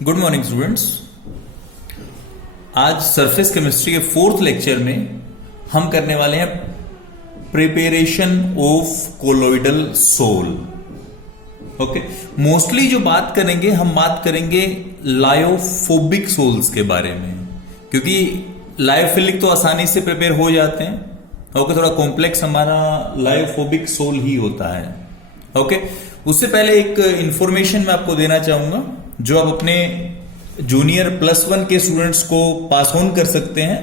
Good morning students. आज surface chemistry के fourth lecture में हम करने वाले हैं preparation of colloidal sol. Okay, mostly जो बात करेंगे हम बात करेंगे लायोफोबिक सोल्स के बारे में, क्योंकि लायोफिलिक तो आसानी से प्रिपेयर हो जाते हैं। ओके, थोड़ा कॉम्प्लेक्स हमारा लायोफोबिक सोल ही होता है। ओके, उससे पहले एक इंफॉर्मेशन मैं आपको देना चाहूंगा जो आप अपने जूनियर +1 के स्टूडेंट्स को पास ऑन कर सकते हैं।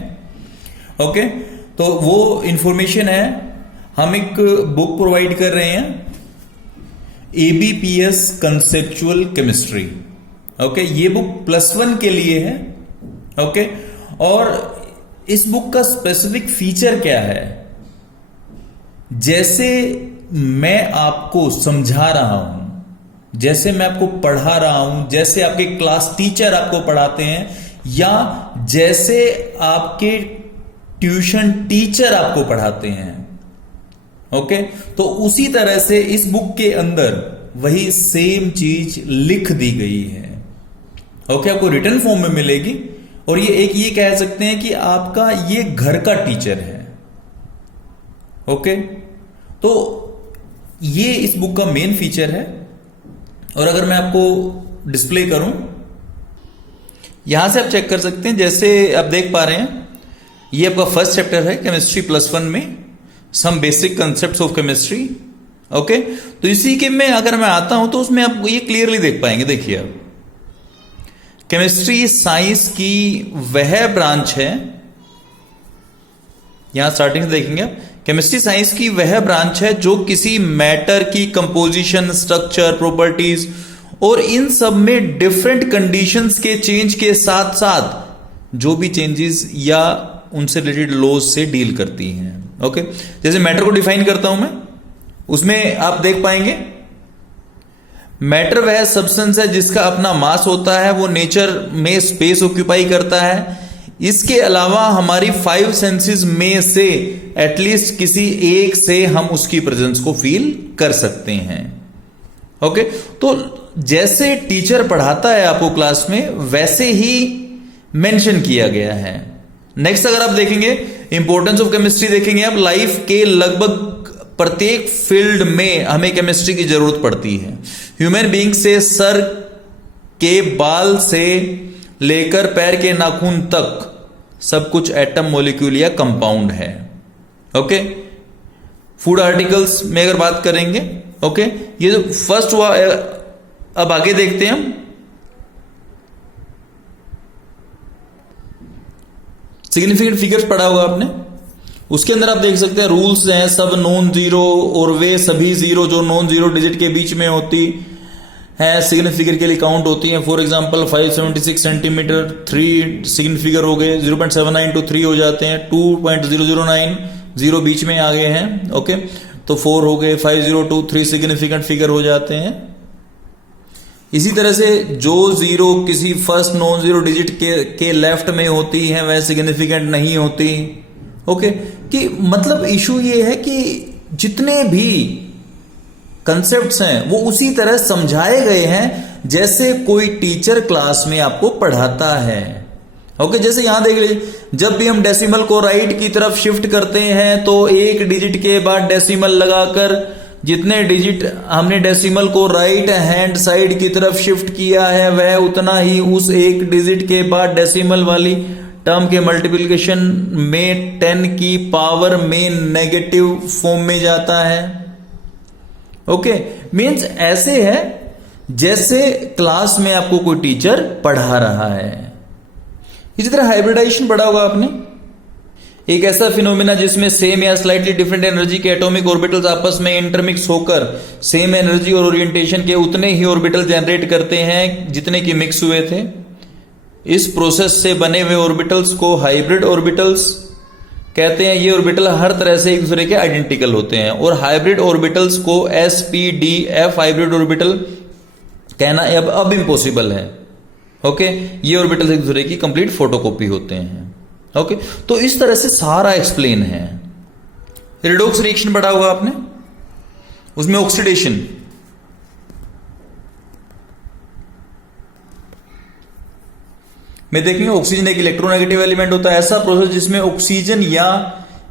ओके, तो वो इंफॉर्मेशन है, हम एक बुक प्रोवाइड कर रहे हैं, ABPS कंसेप्चुअल केमिस्ट्री। ओके, ये बुक +1 के लिए है। ओके, और इस बुक का स्पेसिफिक फीचर क्या है, जैसे मैं आपको समझा रहा हूं, जैसे मैं आपको पढ़ा रहा हूं, जैसे आपके क्लास टीचर आपको पढ़ाते हैं, या जैसे आपके ट्यूशन टीचर आपको पढ़ाते हैं। ओके, तो उसी तरह से इस बुक के अंदर वही सेम चीज लिख दी गई है। ओके, आपको रिटन फॉर्म में मिलेगी, और ये कह सकते हैं कि आपका ये घर का टीचर है। ओके, तो ये इस बुक का मेन फीचर है। और अगर मैं आपको डिस्प्ले करूं, यहां से आप चेक कर सकते हैं, जैसे आप देख पा रहे हैं, ये आपका फर्स्ट चैप्टर है केमिस्ट्री +1 में, some basic concepts of chemistry. Okay, तो इसी के में अगर मैं आता हूं तो उसमें आप ये क्लियरली देख पाएंगे। देखिए, आप केमिस्ट्री साइंस की वह ब्रांच है, यहां स्टार्टिंग से देखेंगे आप, केमिस्ट्री साइंस की वह ब्रांच है जो किसी मैटर की कंपोजिशन, स्ट्रक्चर, प्रॉपर्टीज और इन सब में डिफरेंट कंडीशंस के चेंज के साथ साथ जो भी चेंजेस या उनसे रिलेटेड लॉज से डील करती हैं। ओके, जैसे मैटर को डिफाइन करता हूं मैं, उसमें आप देख पाएंगे मैटर वह सब्सटेंस है जिसका अपना मास होता है, वो नेचर में स्पेस ऑक्यूपाई करता है। इसके अलावा हमारी 5 सेंसेस में से एटलीस्ट किसी एक से हम उसकी प्रेजेंस को फील कर सकते हैं। ओके, तो जैसे टीचर पढ़ाता है आपको क्लास में, वैसे ही मेंशन किया गया है। नेक्स्ट अगर आप देखेंगे, इंपॉर्टेंस ऑफ केमिस्ट्री देखेंगे आप, लाइफ के लगभग प्रत्येक फील्ड में हमें केमिस्ट्री की जरूरत पड़ती है। ह्यूमन बीइंग से सर के बाल से लेकर पैर के नाखून तक सब कुछ एटम, मॉलिक्यूल या कंपाउंड है। ओके, फूड आर्टिकल्स में अगर बात करेंगे, ओके, ये जो फर्स्ट हुआ, अब आगे देखते हैं हम सिग्निफिकेंट फिगर्स पढ़ा होगा आपने, उसके अंदर आप देख सकते हैं रूल्स हैं, सब नॉन जीरो और वे सभी जीरो जो नॉन जीरो डिजिट के बीच में होती है सिग्निफिकर के लिए काउंट होती हैं। फॉर एग्जांपल 576 सेंटीमीटर 3 सिग्निफिकर हो गए, 0.79 to 3 हो जाते हैं, 2.009 जीरो बीच में आ गए हैं। ओके, तो 4 हो गए, 502 3 सिग्निफिकेंट फिगर हो जाते हैं। इसी तरह से जो जीरो किसी फर्स्ट नॉन जीरो डिजिट के लेफ्ट में होती है वह सिग्निफिकेंट नहीं होती। ओके, कि मतलब इशू ये है कि जितने भी कंसेप्ट्स हैं वो उसी तरह समझाए गए हैं जैसे कोई टीचर क्लास में आपको पढ़ाता है। ओके, जैसे यहां देख लीजिए, जब भी हम डेसिमल को राइट की तरफ शिफ्ट करते हैं तो एक डिजिट के बाद डेसिमल लगाकर जितने डिजिट हमने डेसिमल को राइट हैंड साइड की तरफ शिफ्ट किया है वह उतना ही उस एक डिजिट के बाद डेसिमल वाली टर्म के मल्टीप्लिकेशन में 10 की पावर में नेगेटिव फॉर्म में जाता है। ओके, मीन्स ऐसे है जैसे क्लास में आपको कोई टीचर पढ़ा रहा है। इसी तरह हाइब्रिडाइजेशन पढ़ा होगा आपने, एक ऐसा फिनोमिना जिसमें सेम या स्लाइटली डिफरेंट एनर्जी के एटॉमिक ऑर्बिटल्स आपस में इंटरमिक्स होकर सेम एनर्जी और ओरिएंटेशन के उतने ही ऑर्बिटल जनरेट करते हैं जितने की मिक्स हुए थे। इस प्रोसेस से बने हुए ऑर्बिटल्स को हाइब्रिड ऑर्बिटल्स कहते हैं। ये ऑर्बिटल हर तरह से एक दूसरे के आइडेंटिकल होते हैं, और हाइब्रिड ऑर्बिटल्स को SPDF हाइब्रिड ऑर्बिटल कहना अब इम्पॉसिबल है। ओके, ये ऑर्बिटल एक दूसरे की कंप्लीट फोटोकॉपी होते हैं। ओके, तो इस तरह से सारा एक्सप्लेन है। रिडॉक्स रिएक्शन पढ़ा होगा आपने, उसमें ऑक्सीडेशन में देखेंगे ऑक्सीजन एक इलेक्ट्रोनेगेटिव एलिमेंट होता है। ऐसा प्रोसेस जिसमें ऑक्सीजन या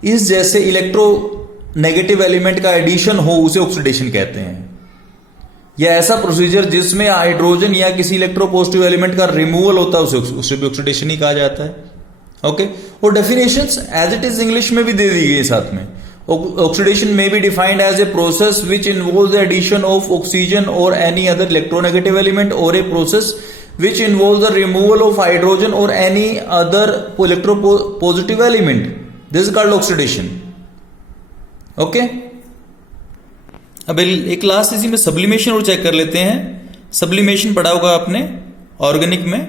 इस जैसे इलेक्ट्रोनेगेटिव एलिमेंट का एडिशन हो उसे ऑक्सीडेशन कहते हैं। या ऐसा प्रोसीजर जिसमें हाइड्रोजन या किसी इलेक्ट्रोपॉजिटिव एलिमेंट का रिमूवल होता है उसे भी ऑक्सीडेशन ही कहा जाता है। ओके, और definitions as it is English में भी दे दी गई साथ में। ऑक्सीडेशन में be defined as a process which involve the addition of oxygen और एनी अदर इलेक्ट्रोनेगेटिव एलिमेंट और a process which involves the removal of hydrogen or any other electropositive element. This is called oxidation. Okay? अब एक last इसी में sublimation और check कर लेते हैं। सब्लिमेशन पढ़ा होगा आपने ऑर्गेनिक में।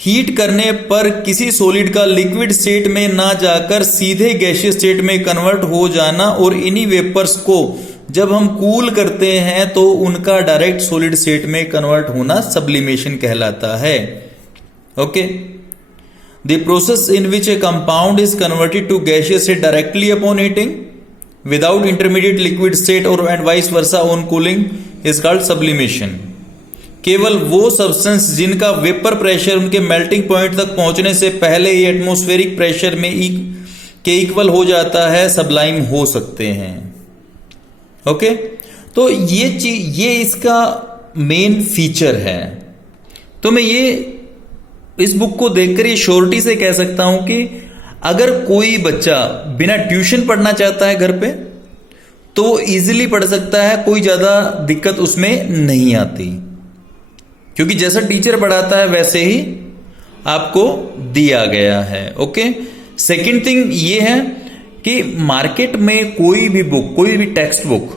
हीट करने पर किसी सॉलिड का लिक्विड स्टेट में ना जाकर सीधे गैसियस स्टेट में कन्वर्ट हो जाना और इन्हीं वेपर्स को जब हम कूल करते हैं तो उनका डायरेक्ट सॉलिड स्टेट में कन्वर्ट होना सब्लिमेशन कहलाता है। Okay, the process in which a compound is converted to gaseous state directly upon heating without intermediate liquid state और and vice versa on cooling is called sublimation. केवल वो substance जिनका vapour pressure उनके melting point तक पहुंचने से पहले ही atmospheric pressure में के इक्वल हो जाता है सब्लाइम हो सकते हैं। ओके, तो ये इसका मेन फीचर है। तो मैं ये इस बुक को देखकर ये श्योरिटी से कह सकता हूं कि अगर कोई बच्चा बिना ट्यूशन पढ़ना चाहता है घर पे तो इजीली पढ़ सकता है, कोई ज्यादा दिक्कत उसमें नहीं आती, क्योंकि जैसा टीचर पढ़ाता है वैसे ही आपको दिया गया है। ओके, सेकंड थिंग ये है कि मार्केट में कोई भी बुक, कोई भी टेक्स्ट बुक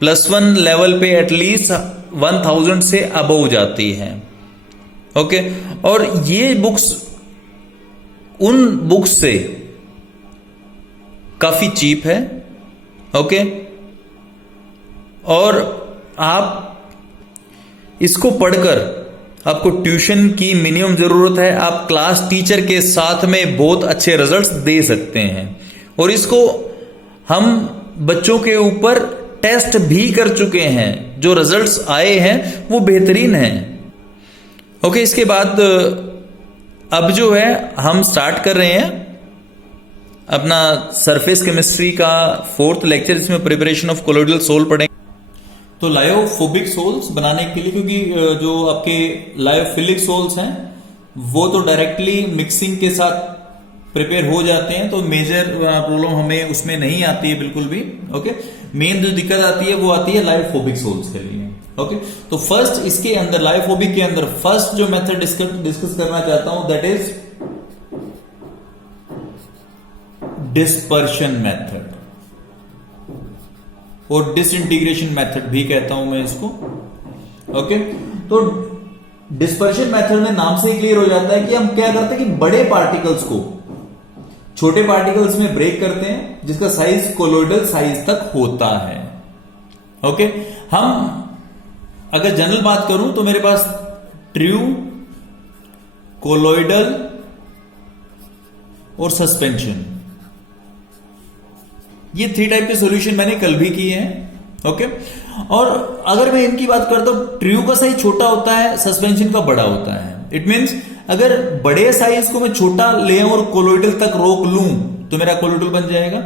+1 लेवल पे एटलीस्ट 1000 से अबव जाती है। ओके, और ये बुक्स उन बुक्स से काफी चीप है। ओके, और आप इसको पढ़कर आपको ट्यूशन की मिनिमम जरूरत है, आप क्लास टीचर के साथ में बहुत अच्छे रिजल्ट्स दे सकते हैं। और इसको हम बच्चों के ऊपर टेस्ट भी कर चुके हैं, जो रिजल्ट्स आए हैं वो बेहतरीन हैं। ओके, इसके बाद अब जो है हम स्टार्ट कर रहे हैं अपना सरफेस केमिस्ट्री का 4th लेक्चर, इसमें प्रिपरेशन ऑफ कोलोइडल सोल पढ़ेंगे। तो लायोफोबिक सोल्स बनाने के लिए, क्योंकि जो आपके लायोफिलिक सोल्स हैं वो तो डायरेक्टली मिक्सिंग के साथ प्रिपेयर हो जाते हैं, तो मेजर प्रॉब्लम हमें उसमें नहीं आती है बिल्कुल भी। ओके, मेन जो दिक्कत आती है वो आती है लायोफोबिक सोल्स के लिए। ओके, तो फर्स्ट इसके अंदर लायोफोबिक के अंदर फर्स्ट जो मेथड डिस्कस करना चाहता हूं दैट इज डिस्पर्शन मेथड, और डिसइंटीग्रेशन मेथड भी कहता हूं मैं इसको। ओके, तो डिस्पर्शन मेथड में नाम से ही क्लियर हो जाता है कि हम क्या करते हैं कि बड़े पार्टिकल्स को छोटे पार्टिकल्स में ब्रेक करते हैं जिसका साइज कोलोइडल साइज तक होता है। ओके, हम अगर जनरल बात करूं तो मेरे पास ट्रू, कोलोइडल और सस्पेंशन, ये 3 टाइप के सॉल्यूशन मैंने कल भी किए हैं। ओके, और अगर मैं इनकी बात करता हूं, ट्रू का साइज छोटा होता है, सस्पेंशन का बड़ा होता है। इट मीन्स अगर बड़े साइज को मैं छोटा ले और कोलोइडल तक रोक लूं तो मेरा कोलोइडल बन जाएगा।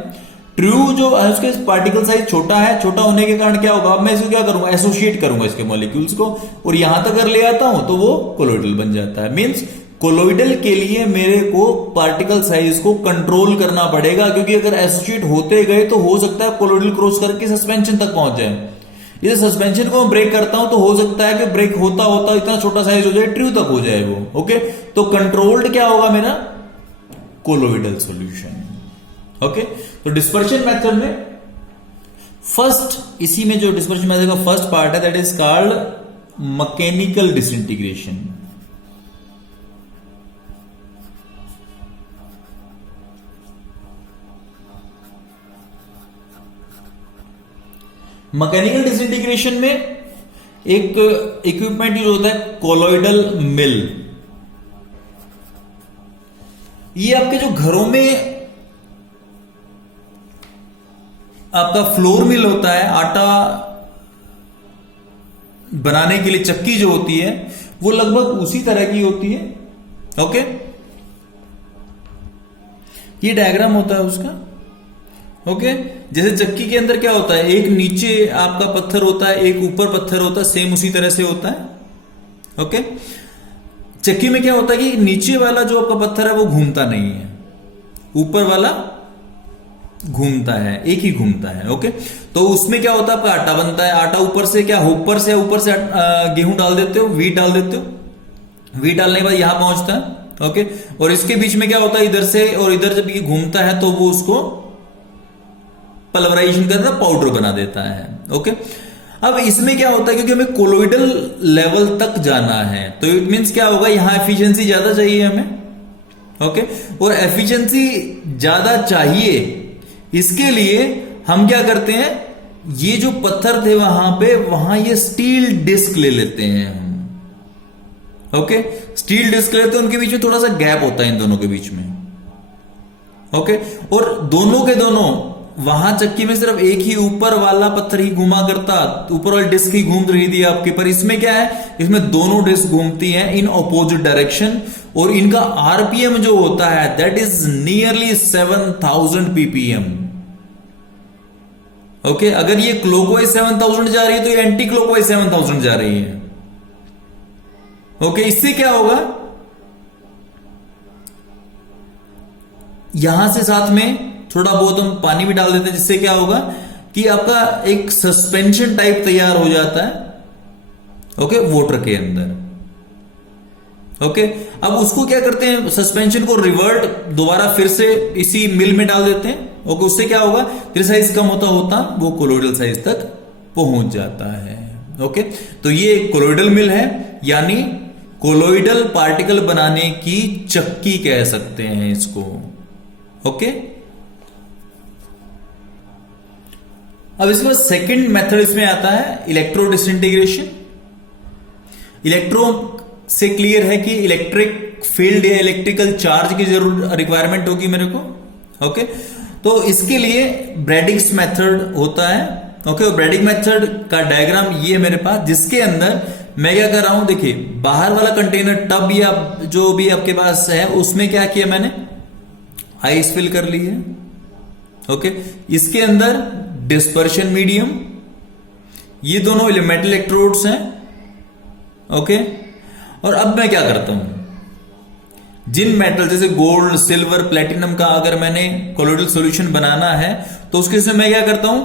ट्रू जो है उसके पार्टिकल साइज छोटा है, छोटा होने के कारण क्या होगा, अब मैं इसको क्या करूंगा, एसोसिएट करूंगा इसके मॉलिक्यूल्स को, और यहां तक अगर ले आता हूं तो वो कोलोइडल बन जाता है। मीन्स कोलोइडल के लिए मेरे को पार्टिकल साइज को कंट्रोल करना पड़ेगा, क्योंकि अगर एसोसिएट होते गए तो हो सकता है कोलोइडल क्रॉस करके सस्पेंशन तक पहुंच जाए। ये सस्पेंशन को मैं ब्रेक करता हूं तो हो सकता है कि ब्रेक होता होता इतना छोटा साइज हो जाए, ट्रू तक हो जाए वो। ओके, तो कंट्रोल्ड क्या होगा मेरा, कोलोइडल सॉल्यूशन। ओके, तो डिस्पर्शन मेथड में फर्स्ट, इसी में जो डिस्पर्शन मेथड का फर्स्ट पार्ट है that is called mechanical disintegration. Mechanical disintegration में एक इक्विपमेंट यूज होता है कोलोइडल मिल। ये आपके जो घरों में आपका फ्लोर मिल होता है, आटा बनाने के लिए चक्की जो होती है वो लगभग उसी तरह की होती है। ओके, ये डायग्राम होता है उसका। ओके, जैसे चक्की के अंदर क्या होता है, एक नीचे आपका पत्थर होता है, एक ऊपर पत्थर होता है, सेम उसी तरह से होता है। ओके, चक्की में क्या होता है कि नीचे वाला जो आपका पत्थर है वो घूमता नहीं है, ऊपर वाला घूमता है, एक ही घूमता है। ओके, तो उसमें क्या होता है, आपका आटा बनता है। आटा ऊपर से क्या, ऊपर से गेहूं डाल देते हो, वीट डाल देते हो, वीट डालने के बाद यहां पहुंचता है। ओके, और इसके बीच में क्या होता है, इधर से और इधर जब ये घूमता है तो वो उसको पल्वराइजेशन करता है, पाउडर बना देता है। ओके, अब इसमें क्या होता है, क्योंकि हमें कोलोइडल लेवल तक जाना है, तो इट मींस क्या होगा, यहां एफिशिएंसी ज्यादा चाहिए हमें। ओके, और एफिशिएंसी ज्यादा चाहिए, इसके लिए हम क्या करते हैं, ये जो पत्थर थे वहां पे, वहां ये स्टील डिस्क ले लेते हैं हम। ओके, स्टील डिस्क लेते हैं, उनके बीच में थोड़ा सा गैप होता है इन दोनों के बीच में। ओके, और दोनों के दोनों, वहां चक्की में सिर्फ एक ही ऊपर वाला पत्थर ही घुमा करता, ऊपर वाली डिस्क ही घूम रही थी आपकी, पर इसमें क्या है, इसमें दोनों डिस्क घूमती हैं इन ऑपोजिट डायरेक्शन, और इनका आरपीएम जो होता है that is nearly 7000 ppm. Okay, अगर ये क्लॉकवाइज 7000 जा रही है तो ये एंटी क्लॉकवाइज 7000 जा रही है। ओके, इससे क्या होगा, यहां से साथ में थोड़ा बहुत हम पानी भी डाल देते हैं, जिससे क्या होगा कि आपका एक सस्पेंशन टाइप तैयार हो जाता है। ओके, वाटर के अंदर। ओके, अब उसको क्या करते हैं, सस्पेंशन को रिवर्ट दोबारा फिर से इसी मिल में डाल देते हैं। ओके, उससे क्या होगा, फिर साइज कम होता होता वो कोलोइडल साइज तक पहुंच जाता है। ओके, तो ये कोलोइडल मिल है, यानी कोलोइडल पार्टिकल बनाने की चक्की कह सकते हैं इसको। ओके, अब इसके बाद सेकंड मेथड इसमें आता है इलेक्ट्रो डिसइंटीग्रेशन। इलेक्ट्रो से क्लियर है कि इलेक्ट्रिक फील्ड या इलेक्ट्रिकल चार्ज की जरूर रिक्वायरमेंट होगी मेरे को। ओके, तो इसके लिए ब्रैडिक्स मेथड होता है। ओके, ब्रैडिक्स मेथड का डायग्राम ये मेरे पास, जिसके अंदर मैं क्या कर रहा हूं, देखिए बाहर वाला कंटेनर टब या जो भी आपके पास है, उसमें क्या किया मैंने, आइस फिल कर ली है। ओके, इसके अंदर डिस्पर्शन मीडियम, ये दोनों मेटल इलेक्ट्रोड्स हैं। ओके, और अब मैं क्या करता हूं, जिन मेटल जैसे गोल्ड, सिल्वर, प्लेटिनम का अगर मैंने कोलोइडल सॉल्यूशन बनाना है तो उसके से मैं क्या करता हूं,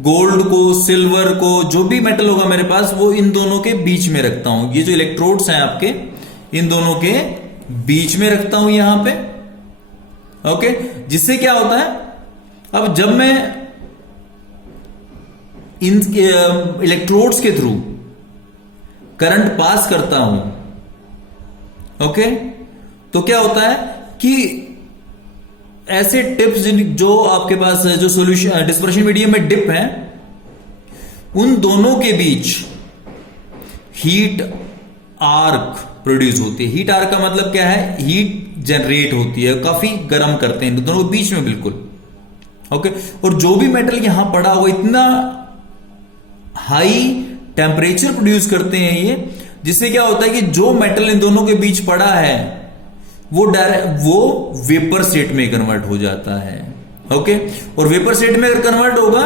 गोल्ड को, सिल्वर को, जो भी मेटल होगा मेरे पास, वो इन दोनों के बीच में रखता हूं। ये जो इलेक्ट्रोड्स हैं आपके, इन दोनों के बीच में रखता हूं यहां पे। ओके, जिससे क्या होता है, अब जब मैं इन इलेक्ट्रोड्स के थ्रू करंट पास करता हूं, ओके, तो क्या होता है कि ऐसे टिप्स जो आपके पास जो सॉल्यूशन डिस्पर्शन मीडियम में डिप है, उन दोनों के बीच हीट आर्क प्रोड्यूस होती है। हीट आर्क का मतलब क्या है, हीट जनरेट होती है, काफी गर्म करते हैं दोनों बीच में, बिल्कुल। ओके, और जो भी मेटल यहां पड़ा हुआ इतना हाई टेम्परेचर प्रोड्यूस करते हैं ये, जिससे क्या होता है कि जो मेटल इन दोनों के बीच पड़ा है वो वेपर स्टेट में कन्वर्ट हो जाता है। ओके, और वेपर स्टेट में अगर कन्वर्ट होगा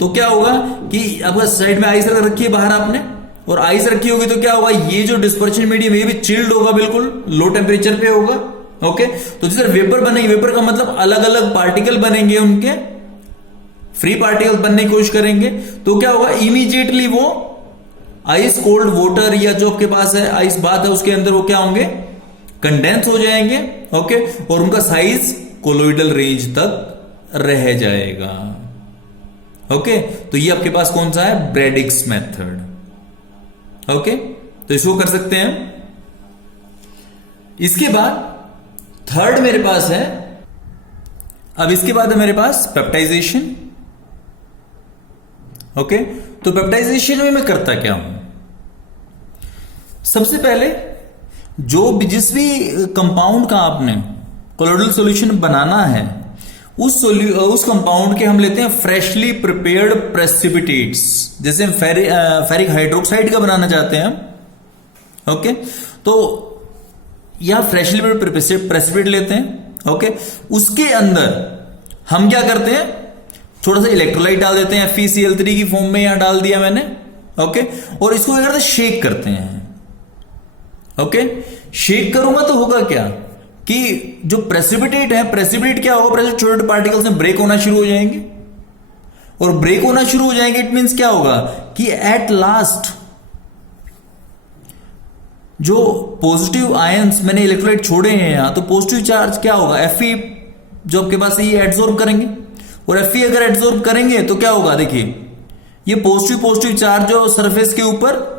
तो क्या होगा कि आपका साइड में आइस रखी है बाहर आपने, और आइस रखी होगी तो क्या होगा, ये जो डिस्पर्शन मीडियम ये भी चिल्ड होगा, बिल्कुल लो टेम्परेचर पे होगा। ओके, तो जिस वेपर बनेगी, वेपर का मतलब अलग अलग पार्टिकल बनेंगे, उनके फ्री पार्टिकल बनने की कोशिश करेंगे, तो क्या होगा, इमीडिएटली वो आइस कोल्ड वाटर या जो आपके पास है आइस बात है उसके अंदर वो क्या होंगे, कंडेंस हो जाएंगे। ओके, और उनका साइज कोलोइडल रेंज तक रह जाएगा। ओके, तो ये आपके पास कौन सा है, ब्रैडिक्स मेथड। ओके, तो इसको कर सकते हैं। इसके बाद थर्ड मेरे पास है, अब इसके बाद है मेरे पास पेप्टाइजेशन। ओके, तो पेप्टाइजेशन में मैं करता क्या हूं, सबसे पहले जिस भी कंपाउंड का आपने कोलोइडल सॉल्यूशन बनाना है, उस कंपाउंड के हम लेते हैं फ्रेशली प्रिपेयर्ड प्रेसिपिटेट्स। जैसे हम फेरिक हाइड्रोक्साइड का बनाना चाहते हैं हम, ओके, तो या फ्रेशली प्रेसिपिटेट लेते हैं। ओके, उसके अंदर हम क्या करते हैं, थोड़ा सा इलेक्ट्रोलाइट डाल देते हैं, FeCl3 की फॉर्म में यहां डाल दिया मैंने। ओके, और इसको क्या करते हैं, शेक करते हैं। ओके, शेक करूंगा तो होगा क्या कि जो प्रेसिपिटेट है, प्रेसिपिटेट क्या होगा, छोटे छोटे पार्टिकल्स में ब्रेक होना शुरू हो जाएंगे, और ब्रेक होना शुरू हो जाएंगे इट मींस क्या होगा कि एट लास्ट जो पॉजिटिव आयंस मैंने इलेक्ट्रोलाइट छोड़े हैं यहां, तो पॉजिटिव चार्ज क्या होगा, Fe जो आपके पास ये एड्सॉर्ब करेंगे, और Fe अगर एड्सॉर्ब करेंगे तो क्या होगा, देखिए ये पॉजिटिव चार्ज जो सरफेस के ऊपर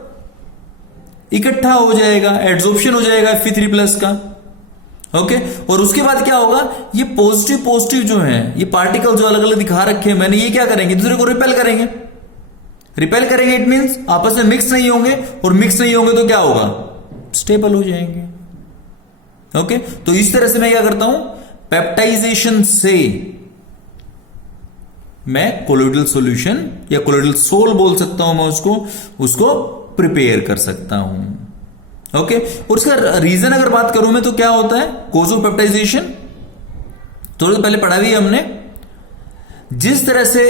इकट्ठा हो जाएगा, एड्सॉर्प्शन हो जाएगा Fe3+ का। ओके, और उसके बाद क्या होगा, ये पॉजिटिव जो है, ये पार्टिकल जो अलग अलग दिखा रखे हैं मैंने, ये क्या करेंगे, दूसरे को रिपेल करेंगे। इट मींस आपस में मिक्स नहीं होंगे, और मिक्स नहीं होंगे तो क्या होगा, स्टेबल हो जाएंगे। ओके, तो इस तरह से मैं क्या करता हूं, पेप्टाइजेशन से मैं कोलोइडल सॉल्यूशन या कोलोइडल सोल बोल सकता हूं मैं उसको प्रिपेयर कर सकता हूं। ओके, और इसका रीजन अगर बात करूं मैं तो क्या होता है, कोज ऑफ पेप्टाइजेशन थोड़ी देर पहले पढ़ा भी हमने। जिस तरह से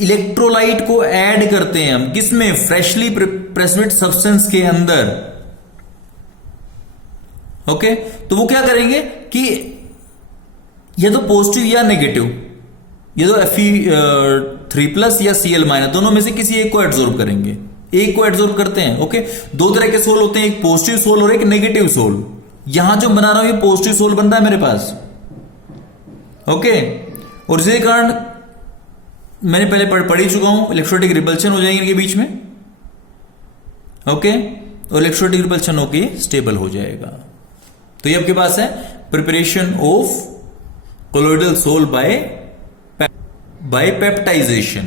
इलेक्ट्रोलाइट को ऐड करते हैं हम किसमें, फ्रेशली प्रेसिपिटेट सब्सटेंस के अंदर। ओके, तो वो क्या करेंगे कि ये तो पॉजिटिव या नेगेटिव, ये तो Fe3+ या Cl- दोनों में से किसी एक को एब्जॉर्ब करेंगे, एक को एब्जॉर्ब करते हैं। ओके, दो तरह के सोल होते हैं, एक पॉजिटिव सोल और एक नेगेटिव सोल। यहां जो बना रहा हूं ये पॉजिटिव सोल बन रहा है मेरे पास। ओके, और इसी कारण मैंने पहले पढ़ ही चुका हूं, इलेक्ट्रोस्टैटिक रिपल्शन हो जाएंगे इनके बीच में। ओके, और इलेक्ट्रोस्टैटिक रिपल्शन होके स्टेबल हो जाएगा। तो ये आपके पास है preparation of colloidal sol by peptization.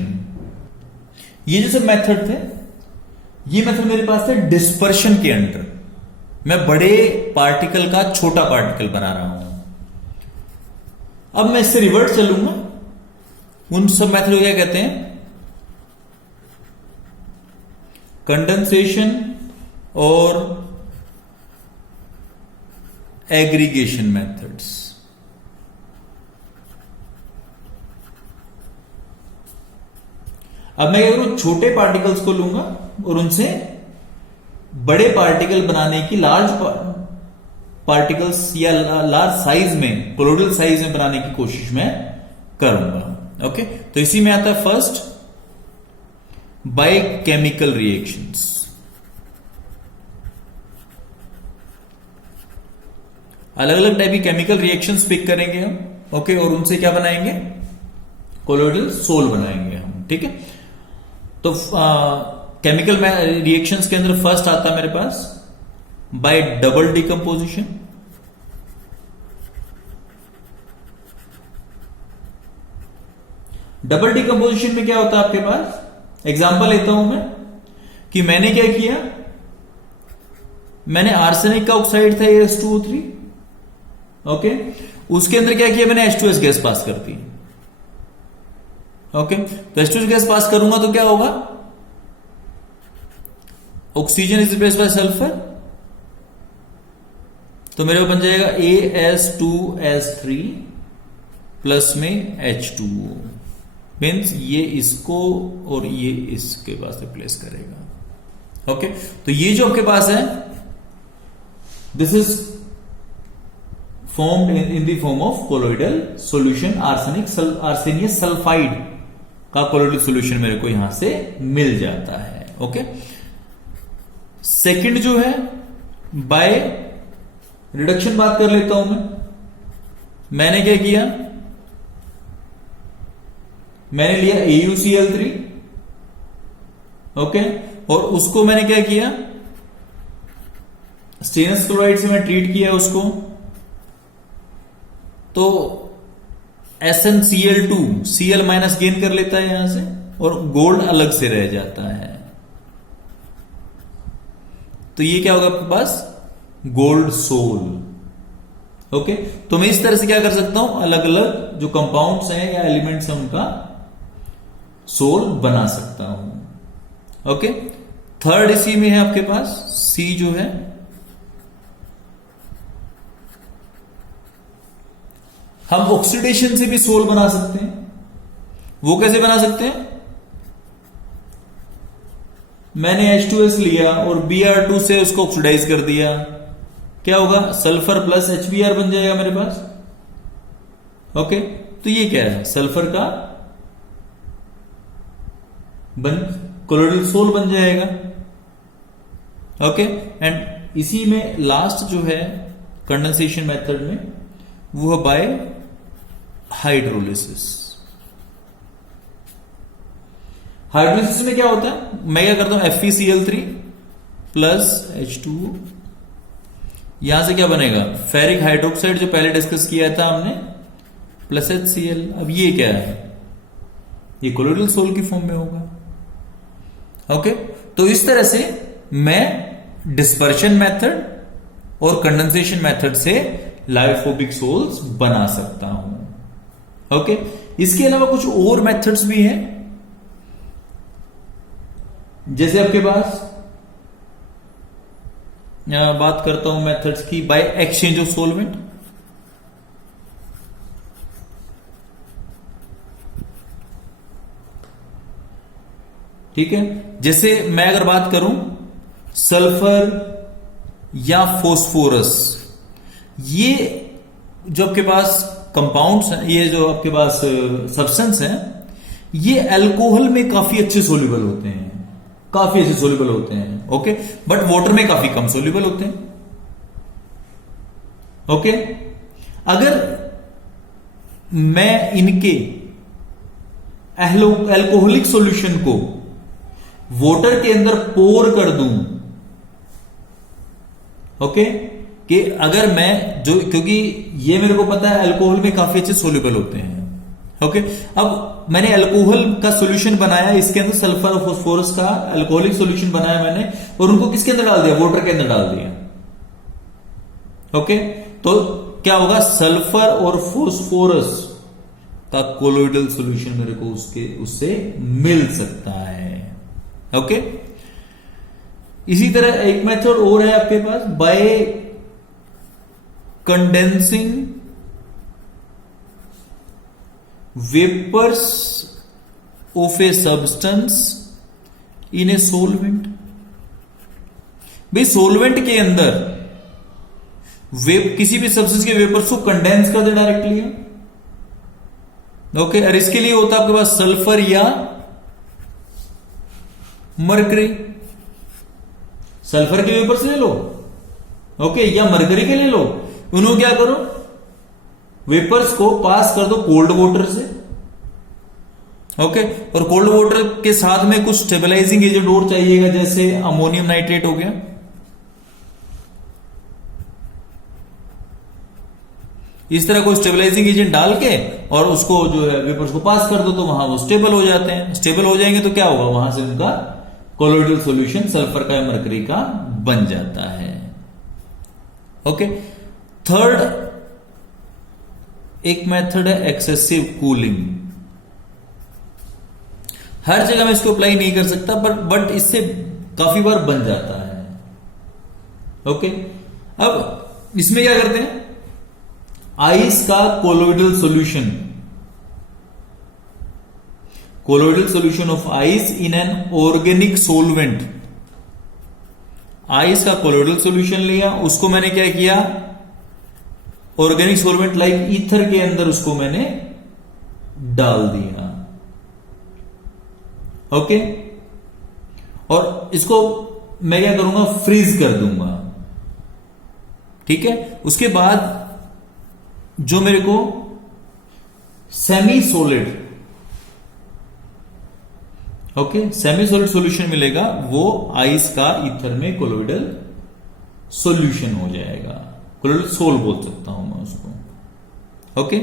ये जो सब मेथड थे, ये मेथड मेरे पास थे डिस्पर्शन के अंडर। मैं बड़े पार्टिकल का छोटा पार्टिकल बना रहा हूं। अब मैं इससे रिवर्ट चलूंगा, उन सब मेथड को क्या कहते हैं, कंडेंसेशन और एग्रीगेशन मेथड्स। अब मैं क्या करूं, छोटे पार्टिकल्स को लूंगा और उनसे बड़े पार्टिकल बनाने की, लार्ज पार्टिकल्स या लार्ज साइज में, कोलोइडल साइज में बनाने की कोशिश मैं करूंगा। ओके, तो इसी में आता है फर्स्ट बाय केमिकल रिएक्शंस। अलग अलग टाइप की केमिकल रिएक्शंस पिक करेंगे हम। ओके, और उनसे क्या बनाएंगे, कोलोइडल सोल बनाएंगे हम। ठीक है, तो केमिकल रिएक्शंस के अंदर फर्स्ट आता है मेरे पास by double decomposition. Double decomposition में क्या होता है आपके पास, एग्जांपल लेता हूं मैं कि मैंने क्या किया, मैंने आर्सेनिक का ऑक्साइड था As2O3। ओके, उसके अंदर क्या किया मैंने, H2S गैस पास कर दी। ओके, तो H2S गैस पास करूंगा तो क्या होगा, oxygen is replaced by sulphur, तो मेरे को बन जाएगा As2S3 प्लस में H2O। मीन्स ये इसको और ये इसके पास रिप्लेस करेगा। ओके, तो ये जो आपके पास है, this is formed in the form of colloidal solution, arsenious sulphide का colloidal solution मेरे को यहां से मिल जाता है। ओके, सेकंड जो है बाय रिडक्शन बात कर लेता हूं मैंने क्या किया, मैंने लिया AuCl3। ओके, और उसको मैंने क्या किया, स्टेनलेस क्लोराइड से मैं ट्रीट किया उसको, तो SnCl2 Cl- गेन कर लेता है यहां से, और गोल्ड अलग से रह जाता है। तो ये क्या होगा आपके पास, गोल्ड सोल। ओके, तो मैं इस तरह से क्या कर सकता हूं, अलग अलग जो कंपाउंड्स हैं या एलिमेंट्स हैं उनका सोल बना सकता हूं। ओके, थर्ड इसी में है आपके पास C जो है हम ऑक्सीडेशन से भी सोल बना सकते हैं। वो कैसे बना सकते हैं? मैंने H2S लिया और Br2 से उसको ऑक्सीडाइज कर दिया, क्या होगा? सल्फर प्लस HBr बन जाएगा मेरे पास। ओके, तो ये क्या है? सल्फर का कोलोइडल सोल बन जाएगा। ओके, एंड इसी में लास्ट जो है कंडेंसेशन मेथड में वो है बाय हाइड्रोलिसिस। हाइड्रोलिसिस में क्या होता है? मैं क्या करता हूं, FeCl3 प्लस H2O, यहां से क्या बनेगा? फेरिक हाइड्रोक्साइड जो पहले डिस्कस किया था हमने, प्लस HCl। अब ये क्या है? ये कोलोइडल सोल की फॉर्म में होगा। ओके, तो इस तरह से मैं डिस्पर्शन मेथड और कंडेंसेशन मेथड से लाइपोफोबिक सोल्स बना सकता हूं। ओके, इसके अलावा कुछ और मेथड्स भी हैं, जैसे आपके पास बात करता हूं मेथड्स की, बाय एक्सचेंज ऑफ सोलवेंट। ठीक है, जैसे मैं अगर बात करूं सल्फर या फोस्फोरस, ये जो आपके पास कंपाउंड्स हैं, ये जो आपके पास सब्सटेंस हैं, ये अल्कोहल में काफी अच्छे सोल्यूबल होते हैं, काफी अच्छे सोल्यूबल होते हैं। ओके, बट वाटर में काफी कम सोल्यूबल होते हैं। ओके, अगर मैं इनके अल्कोहलिक सॉल्यूशन को वाटर के अंदर पोर कर दूं, ओके, कि अगर मैं जो, क्योंकि ये मेरे को पता है अल्कोहल में काफी अच्छे सोल्यूबल होते हैं। ओके, अब मैंने अल्कोहल का सॉल्यूशन बनाया, इसके अंदर सल्फर और फास्फोरस का अल्कोहलिक सॉल्यूशन बनाया मैंने, और उनको किसके अंदर डाल दिया? वाटर के अंदर डाल दिया। ओके, तो क्या होगा? सल्फर और फास्फोरस का कोलोइडल सॉल्यूशन मेरे को उससे मिल सकता है। ओके, इसी तरह एक मेथड और है आपके पास, by condensing vapours of a substance in a solvent. भाई सोलवेंट के अंदर किसी भी सब्सटेंस के वेपर्स को कंडेंस कर दे डायरेक्टली। ओके, और इसके लिए होता है आपके पास सल्फर या मरकरी। सल्फर के वेपर्स ले लो, ओके, या मरकरी के ले लो, उन्होंने क्या करो? वेपर्स को पास कर दो कोल्ड वाटर से। ओके, और कोल्ड वाटर के साथ में कुछ स्टेबलाइजिंग एजेंट और चाहिएगा, जैसे अमोनियम नाइट्रेट हो गया। इस तरह कोई स्टेबलाइजिंग एजेंट डाल के और उसको जो है वेपर्स को पास कर दो, तो वहां वो स्टेबल हो जाते हैं। स्टेबल हो जाएंगे तो क्या होगा? वहां से उनका कोलोइडल सॉल्यूशन सल्फर का या मरकरी का बन जाता है। ओके, थर्ड एक मेथड है एक्सेसिव कूलिंग। हर जगह मैं इसको अप्लाई नहीं कर सकता, बट इससे काफी बार बन जाता है। ओके, अब इसमें क्या करते हैं? आइस का colloidal solution, colloidal solution of ice in an organic solvent. Ice का कोलोइडल सॉल्यूशन लिया, उसको मैंने क्या किया? ऑर्गेनिक सोलवेंट लाइक ईथर के अंदर उसको मैंने डाल दिया। ओके, और इसको मैं क्या करूंगा? फ्रीज कर दूंगा। ठीक है, उसके बाद जो मेरे को semi solid, okay, semi solid solution मिलेगा, वो आइस का ईथर में कोलोइडल सॉल्यूशन हो जाएगा। कोलोइडल सोल बोल सकता हूं मैं उसको। ओके,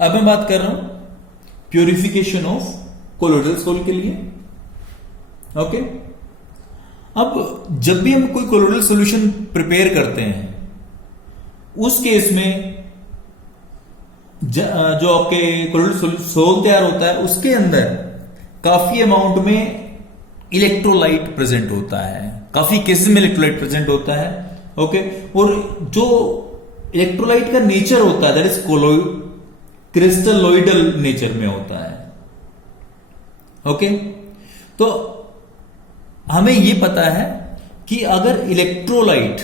अब मैं बात कर रहा हूं प्यूरिफिकेशन ऑफ कोलोइडल सोल के लिए। ओके, अब जब भी हम कोई कोलोइडल सॉल्यूशन प्रिपेयर करते हैं, उस केस में जो आपके कोलोइडल सोल तैयार होता है, उसके अंदर काफी अमाउंट में इलेक्ट्रोलाइट प्रेजेंट होता है, काफी केसेस में इलेक्ट्रोलाइट प्रेजेंट होता है। ओके, और जो इलेक्ट्रोलाइट का नेचर होता है दैट इज क्रिस्टलोइडल नेचर में होता है। ओके, तो हमें यह पता है कि अगर इलेक्ट्रोलाइट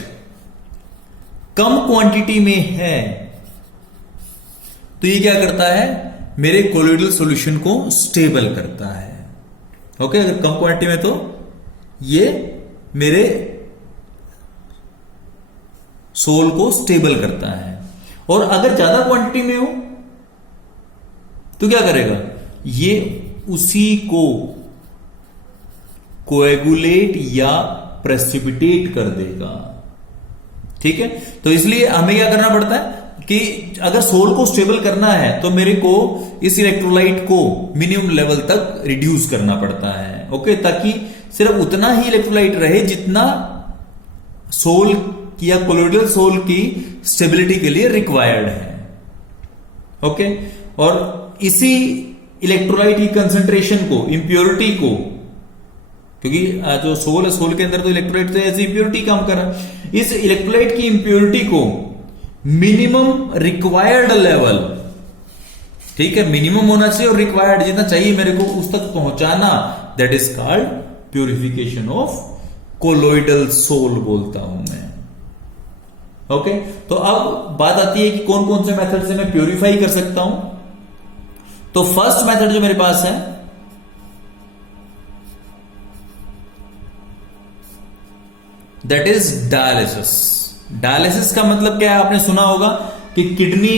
कम क्वांटिटी में है तो ये क्या करता है, मेरे कोलोइडल सॉल्यूशन को स्टेबल करता है। ओके, अगर कम क्वांटिटी में तो ये मेरे सोल को स्टेबल करता है, और अगर ज्यादा क्वांटिटी में हो तो क्या करेगा, ये उसी को कोएगुलेट या प्रेसिपिटेट कर देगा। ठीक है, तो इसलिए हमें क्या करना पड़ता है कि अगर सोल को स्टेबल करना है तो मेरे को इस इलेक्ट्रोलाइट को मिनिमम लेवल तक रिड्यूस करना पड़ता है। ओके, ताकि सिर्फ उतना ही इलेक्ट्रोलाइट रहे जितना सोल या कोलोइडल सोल की स्टेबिलिटी के लिए रिक्वायर्ड है। ओके, और इसी इलेक्ट्रोलाइट की कंसंट्रेशन को, इंप्योरिटी को, क्योंकि जो सोल है, सोल के अंदर तो इलेक्ट्रोलाइट तो एज इंप्योरिटी काम कर रहा है, इस इलेक्ट्रोलाइट की इंप्योरिटी को मिनिमम रिक्वायर्ड लेवल, ठीक है, मिनिमम होना चाहिए और रिक्वायर्ड जितना चाहिए मेरे को उस तक पहुंचाना, that is called purification of colloidal sol बोलता हूं मैं। ओके, तो अब बात आती है कि कौन कौन से मेथड से मैं प्यूरिफाई कर सकता हूं। तो फर्स्ट मेथड जो मेरे पास है दैट इज डायलिसिस। डायलिसिस का मतलब क्या है, आपने सुना होगा कि किडनी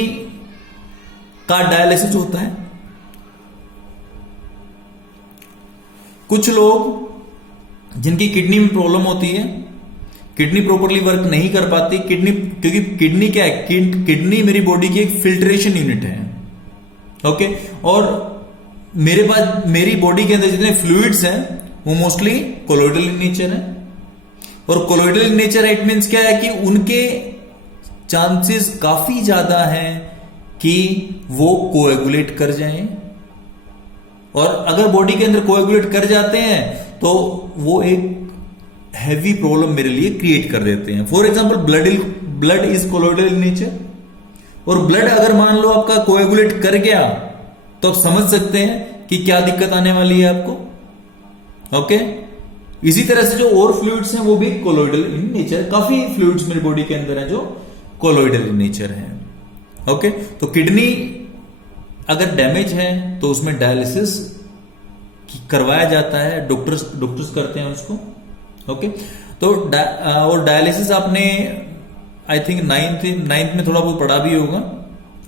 का डायलिसिस होता है। कुछ लोग जिनकी किडनी में प्रॉब्लम होती है, किडनी प्रॉपरली वर्क नहीं कर पाती, क्योंकि किडनी क्या है, किडनी मेरी बॉडी की एक फिल्ट्रेशन यूनिट है। ओके, और मेरे पास मेरी बॉडी के अंदर जितने फ्लूइड्स हैं वो मोस्टली कोलोइडल इन नेचर है, और colloidal in nature it means क्या है कि उनके चांसेस काफी ज्यादा हैं कि वो कोएगुलेट कर जाएं, और अगर बॉडी के अंदर कोएगुलेट कर जाते हैं तो वो एक हैवी प्रॉब्लम मेरे लिए क्रिएट कर देते हैं। For example blood is colloidal in nature, और ब्लड अगर मान लो आपका कोएगुलेट कर गया तो आप समझ सकते हैं कि क्या दिक्कत आने वाली है आपको। ओके, इसी तरह से जो और फ्लूइड्स हैं वो भी कोलोइडल इन नेचर, काफी फ्लूइड्स मेरी बॉडी के अंदर है जो कोलोइडल इन नेचर है। ओके, तो किडनी अगर डैमेज है तो उसमें डायलिसिस करवाया जाता है, डॉक्टर्स करते हैं उसको। ओके, तो और डायलिसिस आपने आई थिंक नाइन्थ में थोड़ा बहुत पढ़ा भी होगा।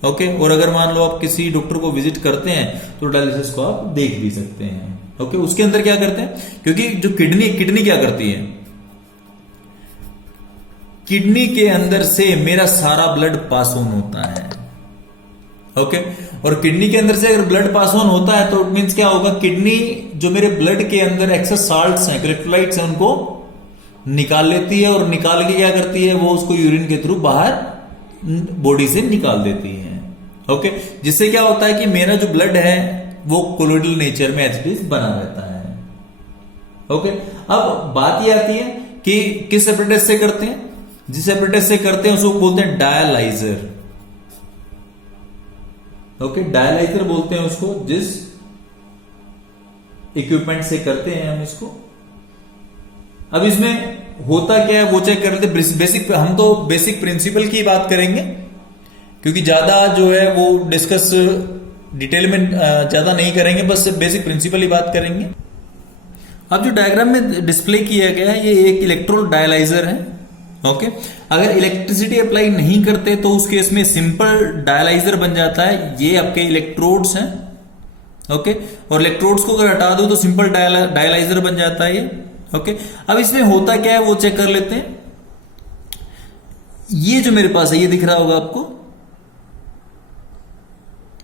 ओके, और अगर मान लो आप किसी डॉक्टर को विजिट करते हैं तो डायलिसिस को आप देख भी सकते हैं। ओके, उसके अंदर क्या करते हैं, क्योंकि जो किडनी क्या करती है, किडनी के अंदर से मेरा सारा ब्लड पास ऑन होता है। ओके, और किडनी के अंदर से अगर ब्लड पास ऑन होता है तो इट मींस क्या होगा, किडनी जो मेरे ब्लड के अंदर एक्सेस साल्ट्स हैं, इलेक्ट्रोलाइट्स हैं, उनको निकाल लेती है, और निकाल के क्या करती है, वो उसको यूरिन के थ्रू बाहर बॉडी से निकाल देती है। ओके, जिससे क्या होता है कि मेरा जो ब्लड है वो कोलोइडल नेचर में एच बना रहता है। ओके, अब बात यह आती है कि किस एपरेटस से करते हैं, जिस एपरेटस से करते हैं उसको बोलते हैं डायलाइजर। ओके, डायलाइजर बोलते हैं उसको, जिस इक्विपमेंट से करते हैं हम इसको। अब इसमें होता क्या है वो चेक कर लेते। बेसिक, हम तो बेसिक प्रिंसिपल की बात करेंगे, क्योंकि ज्यादा जो है वो डिस्कस डिटेल में ज्यादा नहीं करेंगे, बस बेसिक प्रिंसिपल ही बात करेंगे। अब जो डायग्राम में डिस्प्ले किया गया है ये एक इलेक्ट्रोड डायलाइजर है। ओके, अगर इलेक्ट्रिसिटी अप्लाई नहीं करते तो उस केस में सिंपल डायलाइजर बन जाता है। ये आपके इलेक्ट्रोड्स हैं। ओके, और इलेक्ट्रोड्स को अगर हटा दो तो सिंपल डायलाइजर बन जाता है ये। ओके, अब इसमें होता क्या है वो चेक कर लेते हैं। ये जो मेरे पास है ये दिख रहा होगा आपको,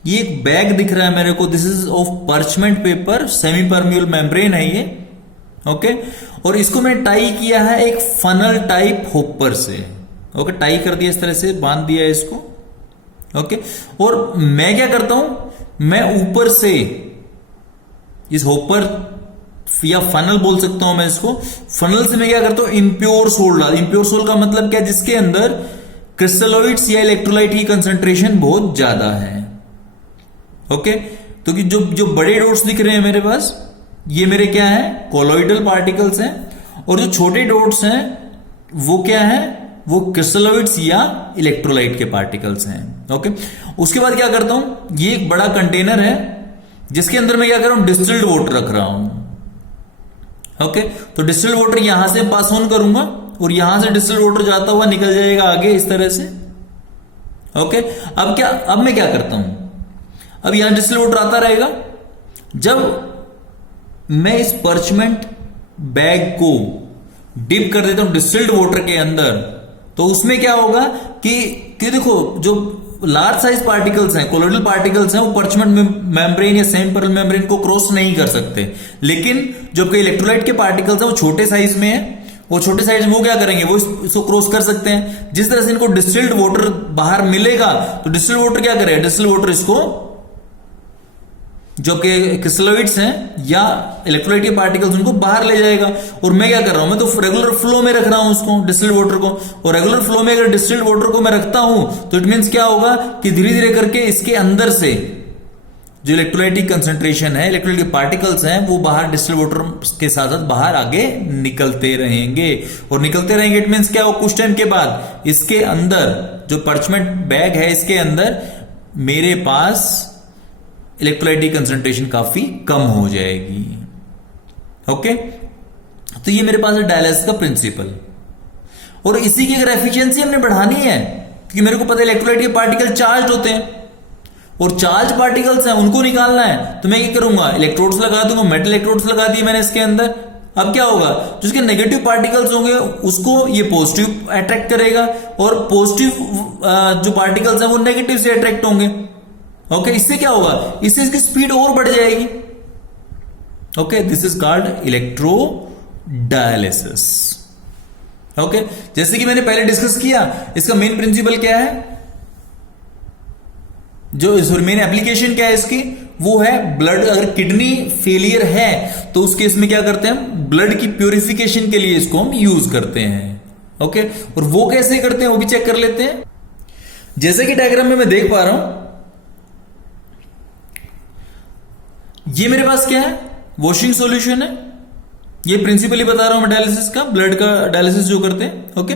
ये एक बैग दिख रहा है मेरे को, this is of parchment paper, semi permeable membrane है ये। ओके, और इसको मैंने टाई किया है एक फनल टाइप होपर से। ओके, टाई कर दिया इस तरह से, बांध दिया है इसको। ओके, और मैं क्या करता हूं, मैं ऊपर से इस होपर या फनल बोल सकता हूं मैं इसको, फनल से मैं क्या करता हूं, इम्प्योर सोल डाल। इम्प्योर सोल का मतलब क्या, जिसके अंदर क्रिस्टलोइड्स या इलेक्ट्रोलाइट की कंसंट्रेशन बहुत ज्यादा है। ओके, तो कि जो बड़े डॉट्स दिख रहे हैं मेरे पास, ये मेरे क्या है, कोलॉइडल पार्टिकल्स हैं, और जो छोटे डॉट्स हैं वो क्या है, वो क्रिस्टलोइड्स या इलेक्ट्रोलाइट के पार्टिकल्स हैं। ओके, उसके बाद क्या करता हूं, ये एक बड़ा कंटेनर है जिसके अंदर मैं क्या कर रहा हूं, डिस्टिल्ड वाटर रख रहा हूं। ओके, तो डिस्टिल्ड वाटर यहां से पास ऑन करूंगा और यहां से डिस्टिल्ड वाटर जाता हुआ निकल जाएगा आगे इस तरह से। ओके, अब मैं क्या करता हूं, अब यहां डिस्टिल्ड वाटर आता रहेगा। जब मैं इस पर्चमेंट बैग को डिप कर देता हूं डिस्टिल्ड वाटर के अंदर, तो उसमें क्या होगा कि देखो जो लार्ज साइज पार्टिकल्स हैं, कोलोइडल पार्टिकल्स हैं, वो पर्चमेंट मेम्ब्रेन या सेमी पेरल मेम्ब्रेन को क्रॉस नहीं कर सकते। लेकिन जो इलेक्ट्रोलाइट के पार्टिकल्स हैं वो छोटे साइज में है, वो छोटे साइज में वो क्या करेंगे, वो इसको क्रॉस कर सकते हैं। जिस तरह से इनको डिस्टिल्ड वाटर बाहर मिलेगा, तो डिस्टिल्ड वाटर क्या करेगा, डिस्टिल्ड वाटर इसको जो कि क्रिस्टलोइड्स हैं या इलेक्ट्रोलाइट के पार्टिकल्स उनको बाहर ले जाएगा। और मैं क्या कर रहा हूं, मैं तो रेगुलर फ्लो में रख रहा हूं उसको, डिस्टिल्ड वाटर को। और रेगुलर फ्लो में अगर डिस्टिल्ड वाटर को मैं रखता हूं तो इट मींस क्या होगा कि धीरे धीरे करके इसके अंदर से जो इलेक्ट्रोलाइट की कंसंट्रेशन है, इलेक्ट्रोलाइट के पार्टिकल्स हैं, वो बाहर डिस्टिल्ड वाटर के साथ साथ बाहर आगे निकलते रहेंगे। और निकलते रहेंगे इट मींस क्या हो, कुछ टाइम के बाद इसके अंदर जो पर्चमेंट बैग है, इसके अंदर मेरे पास इलेक्ट्रोलाइट की कंसंट्रेशन काफी कम हो जाएगी। ओके, तो ये मेरे पास है डायलिसिस का प्रिंसिपल। और इसी की अगर एफिशिएंसी हमने बढ़ानी है, क्योंकि मेरे को पता है इलेक्ट्रोलाइट के पार्टिकल चार्ज होते हैं और चार्ज पार्टिकल्स हैं, उनको निकालना है, तो मैं क्या करूंगा, इलेक्ट्रोड्स लगा दूंगा, मेटल इलेक्ट्रोड्स लगा दिए मैंने इसके अंदर। अब क्या होगा, जो इसके नेगेटिव पार्टिकल्स होंगे उसको ये पॉजिटिव अट्रैक्ट करेगा, और पॉजिटिव जो पार्टिकल्स हैं वो नेगेटिव से अट्रैक्ट होंगे। ओके, इससे क्या होगा, इससे इसकी स्पीड और बढ़ जाएगी। Okay, this is called electrodialysis. Okay, जैसे कि मैंने पहले डिस्कस किया, इसका मेन प्रिंसिपल क्या है, जो मेन एप्लीकेशन क्या है इसकी, वो है ब्लड। अगर किडनी फेलियर है तो उस केस में क्या करते हैं, ब्लड की प्यूरिफिकेशन के लिए इसको हम यूज करते हैं। ओके, और वो कैसे करते हैं वो भी चेक कर लेते हैं। जैसे कि डायग्राम में मैं देख पा रहा हूं, ये मेरे पास क्या है, वॉशिंग सॉल्यूशन है। ये प्रिंसिपली बता रहा हूं मैं डायलिसिस का, ब्लड का डायलिसिस जो करते हैं। ओके,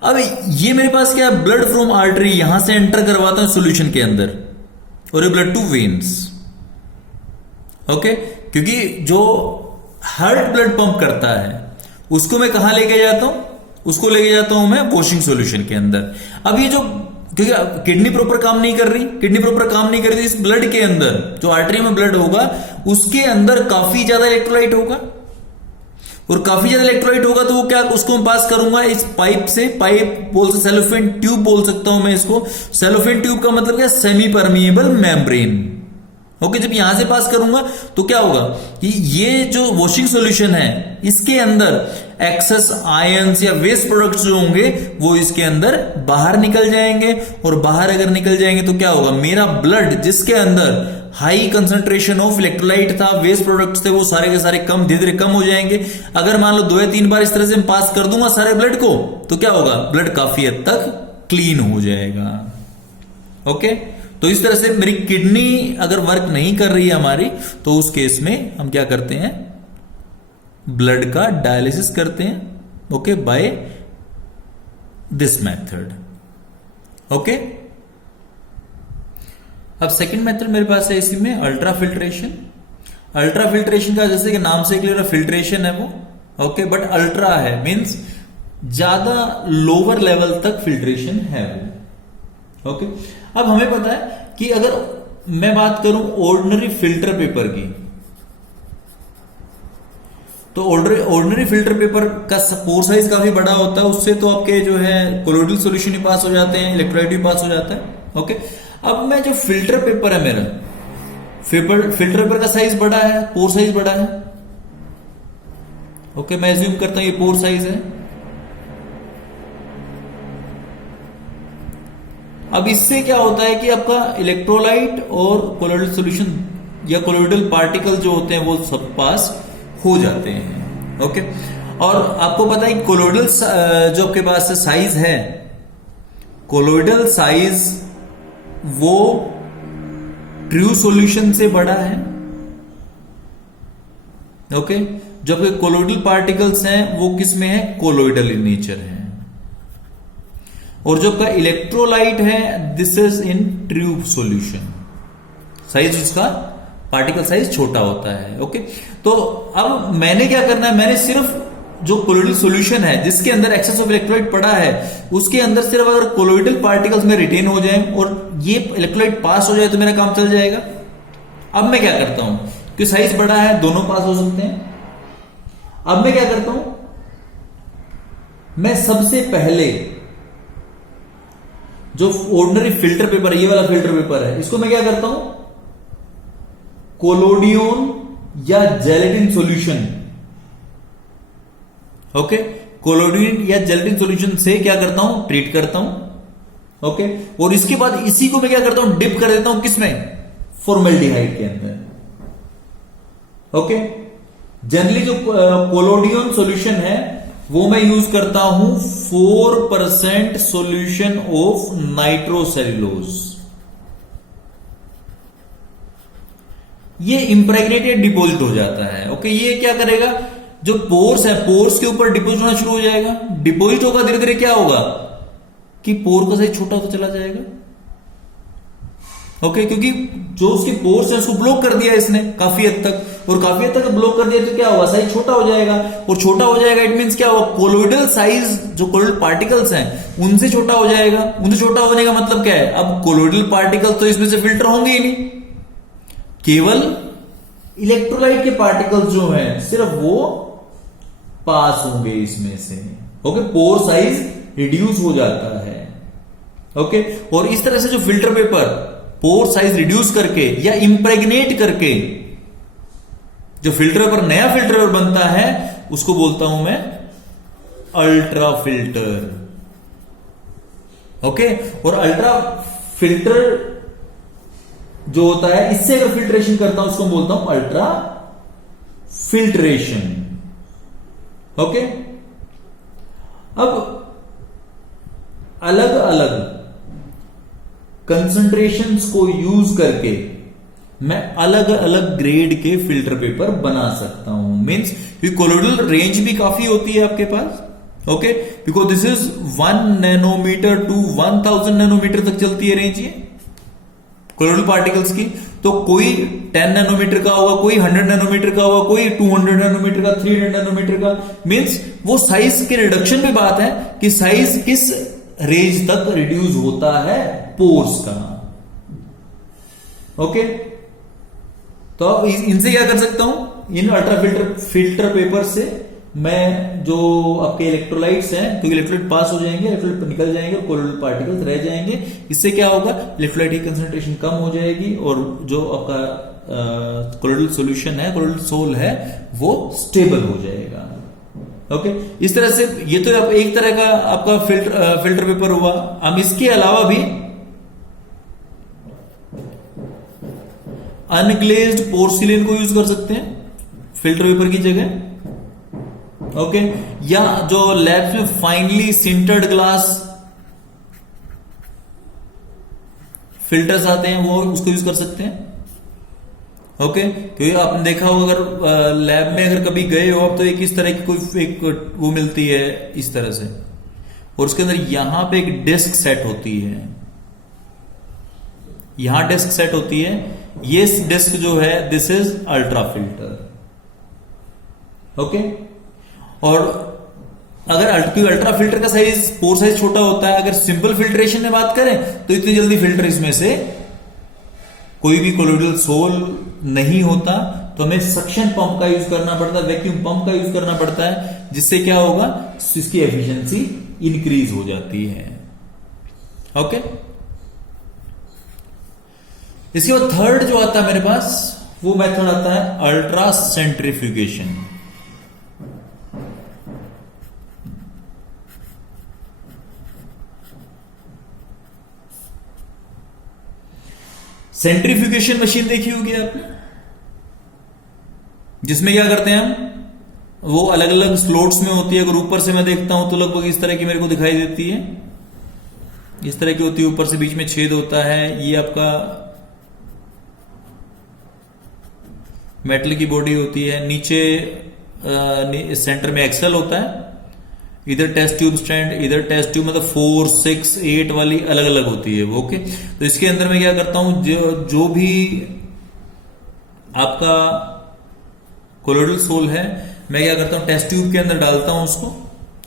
अब ये मेरे पास क्या है, ब्लड फ्रॉम आर्टरी, यहां से एंटर करवाता हूं सॉल्यूशन के अंदर, और ये ब्लड टू वेन्स। ओके, क्योंकि जो हार्ट ब्लड पंप करता है उसको मैं कहां लेके जाता हूं, उसको लेके जाता हूं मैं वॉशिंग सॉल्यूशन के अंदर। अब ये जो, क्योंकि किडनी प्रॉपर काम नहीं कर रही, इस ब्लड के अंदर जो आर्टरी में ब्लड होगा उसके अंदर काफी ज्यादा इलेक्ट्रोलाइट होगा, और काफी ज्यादा इलेक्ट्रोलाइट होगा तो वो क्या, उसको मैं पास करूंगा इस पाइप से, पाइप बोल सकते, सेलोफेन ट्यूब बोल सकता हूं मैं इसको। सेलोफेन ट्यूब का मतलब क्या, सेमी परमिएबल मेम्ब्रेन। ओके, जब यहां से पास करूंगा तो क्या होगा कि ये जो वॉशिंग सॉल्यूशन है इसके अंदर एक्सेस आयंस या वेस्ट प्रोडक्ट्स जो होंगे वो इसके अंदर बाहर निकल जाएंगे, और बाहर अगर निकल जाएंगे तो क्या होगा, मेरा ब्लड जिसके अंदर हाई कंसंट्रेशन ऑफ इलेक्ट्रोलाइट था, वेस्ट प्रोडक्ट्स थे, वो सारे के सारे कम धीरे धीरे कम हो जाएंगे। अगर मान लो 2 या 3 बार इस तरह से पास कर दूंगा सारे ब्लड को, तो क्या होगा, ब्लड काफी हद तक क्लीन हो जाएगा। ओके, तो इस तरह से मेरी किडनी अगर वर्क नहीं कर रही है हमारी, तो उस केस में हम क्या करते हैं, ब्लड का डायलिसिस करते हैं। Okay, by this method. Okay, अब सेकंड मेथड मेरे पास है इसी में, अल्ट्रा फिल्ट्रेशन। अल्ट्रा फिल्ट्रेशन का जैसे कि नाम से क्लियर, फिल्ट्रेशन है वो। ओके, बट अल्ट्रा है, मींस ज्यादा लोअर लेवल तक फिल्ट्रेशन है वो। ओके, अब हमें पता है कि अगर मैं बात करूं ऑर्डिनरी फिल्टर पेपर की, तो ऑर्डिनरी फिल्टर पेपर का पोर साइज काफी बड़ा होता है, उससे तो आपके जो है कोलोइडल सॉल्यूशन भी पास हो जाते हैं, इलेक्ट्रोलाइट भी पास हो जाता है। ओके, अब मैं जो फिल्टर पेपर है मेरा, फिल्टर पेपर का साइज बड़ा है, पोर साइज बड़ा है। ओके, मैं एज्यूम करता हूं ये पोर साइज है। अब इससे क्या होता है कि आपका इलेक्ट्रोलाइट और कोलोइडल सॉल्यूशन या कोलोइडल पार्टिकल जो होते हैं वो सब पास हो जाते हैं। ओके, और आपको पता है कोलोइडल जो आपके पास साइज है कोलोइडल साइज वो ट्रू सॉल्यूशन से बड़ा है। ओके, जो आपके कोलोइडल पार्टिकल्स हैं वो किस में है, कोलोइडल इन नेचर है। और जो आपका इलेक्ट्रोलाइट है this is in true solution, size उसका पार्टिकल साइज छोटा होता है। ओके, तो अब मैंने क्या करना है, मैंने सिर्फ जो कोलोइडल सॉल्यूशन है जिसके अंदर एक्सेस ऑफ इलेक्ट्रोलाइट पड़ा है उसके अंदर सिर्फ अगर कोलोइडल पार्टिकल्स में रिटेन हो जाए और ये इलेक्ट्रोलाइट पास हो जाए तो मेरा काम चल जाएगा। अब मैं क्या करता हूं कि साइज बड़ा है, दोनों पास हो सकते हैं। अब मैं क्या करता हूं, मैं सबसे पहले जो ऑर्डिनरी फिल्टर पेपर है, ये वाला फिल्टर पेपर है, इसको मैं क्या करता हूं, कोलोडियन या जेलेटिन सॉल्यूशन, ओके, कोलोडियन या जेलेटिन सॉल्यूशन से क्या करता हूं, ट्रीट करता हूं। ओके, और इसके बाद इसी को मैं क्या करता हूं, डिप कर देता हूं किसमें, फॉर्मेल्डिहाइड के अंदर। ओके, जनरली जो कोलोडियन सॉल्यूशन है वो मैं यूज करता हूं 4% सॉल्यूशन ऑफ नाइट्रोसेल्यूलोज। ये इंप्रेग्नेटेड डिपोजिट हो जाता है। ओके, ये क्या करेगा, जो पोर्स है पोर्स के ऊपर डिपोजिट होना शुरू हो जाएगा। डिपोजिट होगा, धीरे धीरे क्या होगा कि पोर का साइज छोटा होता चला जाएगा। ओके, क्योंकि जो उसके पोर्स है उसको ब्लॉक कर दिया इसने काफी हद तक, और काफी हद तक ब्लॉक कर दिया तो क्या होगा, साइज छोटा हो जाएगा। और छोटा हो जाएगा इट मींस क्या होगा, कोलोइडल साइज जो कोलोइडल पार्टिकल्स हैं उनसे छोटा हो जाएगा। उनसे छोटा होने का मतलब क्या है, अब कोलोइडल पार्टिकल्स तो इसमें से फिल्टर होंगे ही नहीं, केवल इलेक्ट्रोलाइट के पार्टिकल्स जो हैं सिर्फ वो पास होंगे इसमें से। ओके, पोर साइज रिड्यूस हो जाता है। ओके, और इस तरह से जो filter paper pore size reduce करके या इंप्रेग्नेट करके जो फिल्टर पेपर, नया फिल्टर पेपर बनता है उसको बोलता हूं मैं अल्ट्रा फिल्टर। ओके, और अल्ट्रा फिल्टर जो होता है इससे अगर फिल्ट्रेशन करता हूं उसको बोलता हूं अल्ट्रा फिल्ट्रेशन। ओके, अब अलग अलग कंसंट्रेशंस को यूज करके मैं अलग अलग ग्रेड के फिल्टर पेपर बना सकता हूं। मींस कोलोइडल रेंज भी काफी होती है आपके पास। Okay, because this is 1 nanometre to 1000 nanometre तक चलती है रेंज ये कोलोइडल पार्टिकल्स की। तो कोई 10 नैनोमीटर का होगा, कोई 100 नैनोमीटर का होगा, कोई 200 नैनोमीटर का, 300 नैनोमीटर का। मींस वो साइज के रिडक्शन पे बात है कि साइज किस रेंज तक रिड्यूस होता है पोर्स का। ओके, तो अब इनसे क्या कर सकता हूं, इन अल्ट्रा फिल्टर पेपर से मैं जो आपके इलेक्ट्रोलाइट्स हैं, क्योंकि इलेक्ट्रोलाइट पास हो जाएंगे, इलेक्ट्रोलाइट निकल जाएंगे और कोलोइडल पार्टिकल्स रह जाएंगे। इससे क्या होगा, इलेक्ट्रोलाइट की कंसंट्रेशन कम हो जाएगी और जो आपका कोलोइडल सॉल्यूशन है, कोलोइडल सोल है, वो स्टेबल हो जाएगा। ओके, इस तरह से ये तो एक तरह का आपका फिल्टर पेपर हुआ। हम इसके अलावा भी अनग्लेज्ड पोर्सिलेन को यूज कर सकते हैं फिल्टर पेपर की जगह। ओके, या जो लैब्स में फाइनली सिंटर्ड ग्लास फिल्टर्स आते हैं वो उसको यूज कर सकते हैं। ओके, क्योंकि आपने देखा होगा अगर लैब में अगर कभी गए हो आप तो एक इस तरह की कोई एक वो मिलती है इस तरह से, और उसके अंदर यहां पे एक डिस्क सेट होती है, यहां डिस्क सेट होती है। ये डिस्क जो है this is ultra filter. Okay, और अगर अल्ट्रा फिल्टर का साइज पोर साइज छोटा होता है, अगर सिंपल फिल्ट्रेशन में बात करें तो इतनी जल्दी फिल्टर इसमें से कोई भी कोलोइडल सोल नहीं होता, तो हमें सक्शन पंप का यूज करना पड़ता है, वैक्यूम पंप का यूज करना पड़ता है, जिससे क्या होगा, इसकी एफिशिएंसी इंक्रीज हो जाती है। ओके, इसके बाद थर्ड जो आता है मेरे पास वो मेथड आता है अल्ट्रा सेंट्रीफ्यूगेशन। सेंट्रीफ्यूगेशन मशीन देखी होगी आपने, जिसमें क्या करते हैं हम, वो अलग अलग स्लोट्स में होती है। अगर ऊपर से मैं देखता हूं तो लगभग इस तरह की मेरे को दिखाई देती है। इस तरह की होती है, ऊपर से बीच में छेद होता है। ये आपका मेटल की बॉडी होती है, नीचे सेंटर में एक्सेल होता है, इधर टेस्ट ट्यूब स्टैंड, इधर टेस्ट ट्यूब, मतलब 4, 6, 8 वाली अलग अलग होती है वो। ओके, तो इसके अंदर मैं क्या करता हूं, जो भी आपका कोलोइडल सोल है, मैं क्या करता हूं, टेस्ट ट्यूब के अंदर डालता हूं उसको।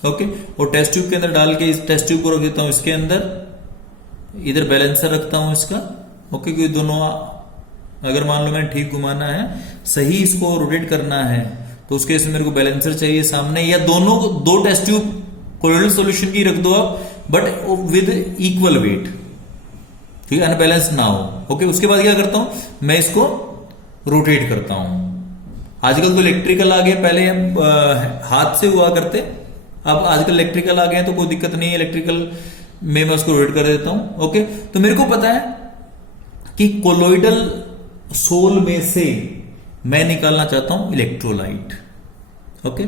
ओके, और टेस्ट ट्यूब के अंदर डाल के इस टेस्ट ट्यूब को रख देता हूं इसके अंदर, इधर बैलेंसर रखता हूं इसका। ओके, क्योंकि दोनों, अगर मान लो मैंने ठीक घुमाना है, सही इसको रोटेट करना है, तो उसके इसमें मेरे को बैलेंसर चाहिए सामने, या दोनों दो टेस्ट ट्यूब कोलोइडल सॉल्यूशन की रख दो आप, बट विद इक्वल वेट, ठीक है, अनबैलेंस ना हो। ओके, उसके बाद क्या करता हूं, मैं इसको रोटेट करता हूं। आजकल तो इलेक्ट्रिकल आ गए, पहले हम हाथ से हुआ करते, अब आजकल इलेक्ट्रिकल आ गए, तो कोई दिक्कत नहीं है, इलेक्ट्रिकल में मैं उसको रोटेट कर देता हूं। ओके, तो मेरे को पता है कि कोलोइडल सोल में से मैं निकालना चाहता हूं electrolyte. Okay,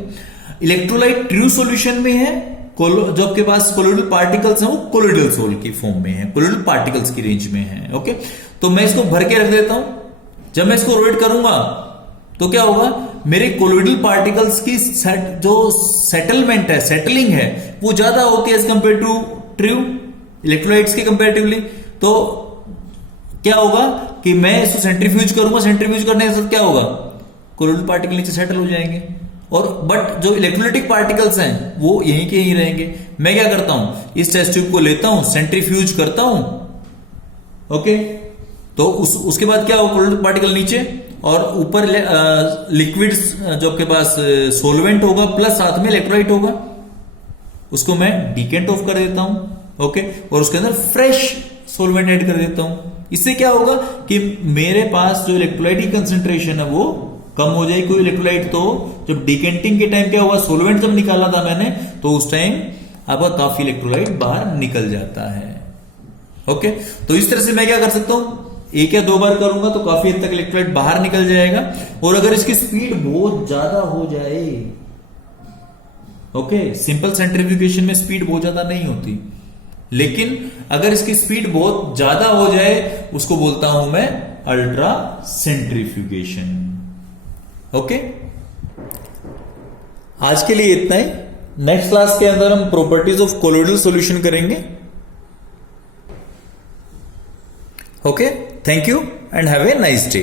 electrolyte true solution में है, जो आपके पास कोलोइडल पार्टिकल्स हैं वो कोलोइडल सोल की फॉर्म में है, कोलोइडल पार्टिकल्स की रेंज में है। ओके, तो मैं इसको भर के रख देता हूं। जब मैं इसको रोटेट करूंगा तो क्या होगा, मेरे कोलोइडल पार्टिकल्स की जो सेटलमेंट है, सेटलिंग है, वो ज्यादा होती है as compare to true electrolytes के कंपेरेटिवली। तो क्या होगा कि मैं इसको सेंट्रीफ्यूज करूंगा, सेंट्रीफ्यूज करने से क्या होगा, कोलोइडल पार्टिकल नीचे सेटल हो जाएंगे, और बट जो इलेक्ट्रोलाइटिक पार्टिकल्स हैं वो यहीं के यहीं रहेंगे। मैं क्या करता हूं, इस टेस्ट ट्यूब को लेता हूं, सेंट्रीफ्यूज करता हूं। ओके, तो उसके बाद क्या होगा, कोलोइडल पार्टिकल नीचे, और ऊपर लिक्विड जो आपके पास सोलवेंट होगा, प्लस साथ में इलेक्ट्रोलाइट होगा, उसको मैं डिकेंट ऑफ कर देता हूं। ओके, और उसके अंदर फ्रेश सोलवेंट ऐड कर देता हूं। इससे क्या होगा कि मेरे पास जो इलेक्ट्रोलाइट की कंसेंट्रेशन है वो कम हो जाएगी। कोई इलेक्ट्रोलाइट तो जब डिकेंटिंग के टाइम क्या हुआ, सोलवेंट जब निकाला था मैंने, तो उस टाइम आपका काफी इलेक्ट्रोलाइट बाहर निकल जाता है। ओके, तो इस तरह से मैं क्या कर सकता हूं, एक या दो बार करूंगा तो काफी हद तक इलेक्ट्रोलाइट बाहर निकल जाएगा। और अगर इसकी स्पीड बहुत ज्यादा हो जाए, ओके, सिंपल सेंट्रीफ्यूगेशन में स्पीड बहुत ज्यादा नहीं होती, लेकिन अगर इसकी स्पीड बहुत ज्यादा हो जाए, उसको बोलता हूं मैं अल्ट्रा सेंट्रीफ्यूगेशन। ओके, आज के लिए इतना ही। नेक्स्ट क्लास के अंदर हम प्रॉपर्टीज ऑफ कोलोइडल सॉल्यूशन करेंगे। Okay, thank you and have a nice day.